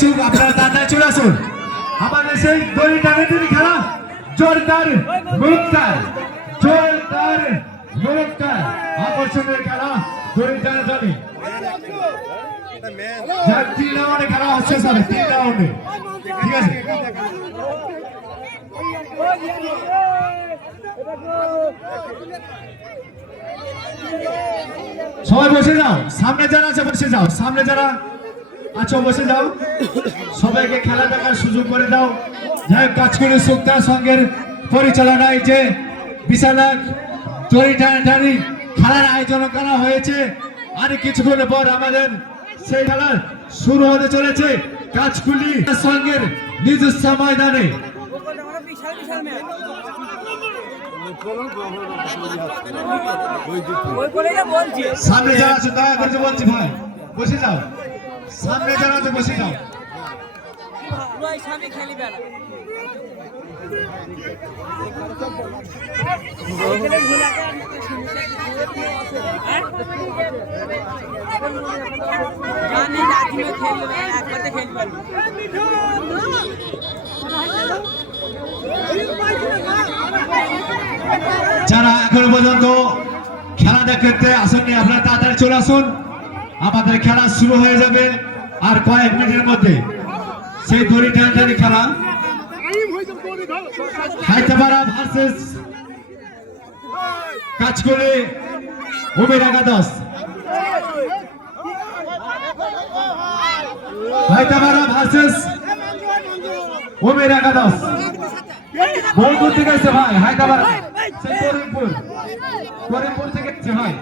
ইচ্ছুক আপনারা তাড়াতাড়ি চলে আসুন। আমাদের সেই দড়ি টানাটানি খেলা জোরদার মুক্তার আকর্ষণের খেলা দড়ি টানাটানি। 3 রাউন্ডে খেলা হচ্ছে স্যার, 3 রাউন্ডে, ঠিক আছে? সবাই বসে যাও, সামনে যারা আছে বসে যাও, সামনে যারা আছো বসে যাও, সবাইকে খেলা দেখার সুযোগ করে দাও। যাই কাজকরি সুক্তা সঙ্গের পরিচালনায় যে বিশাল দড়ি টানাটানি খেলার আয়োজন করা হয়েছে, আর কিছুক্ষণ পর আমাদের সেই খেলা শুরু হতে চলেছে কাজকুলি সঙ্গের নিজস্ব ময়দানে। সামনে যারা আছে দয়া করে বলছি ভাই বসে যাও, সামনে যারা আছে বসে যাও। যারা এখনো পর্যন্ত খেলা দেখতে আসেননি আপনারা তাড়াতাড়ি চলে আসুন, আমাদের খেলা শুরু হয়ে যাবে আর কয়েক মিনিটের মধ্যে। সেই দড়ি টানাটানি খেলা হায়দ্রাবাদ ভার্সেস কাজকলি উমের একাদশ। হায়দ্রাবাদ ভার্সেস উমের একাদশ। বহু দূর থেকে এসেছে ভাই, হায়দ্রাবাদ করিমপুর থেকে এসেছে ভাই।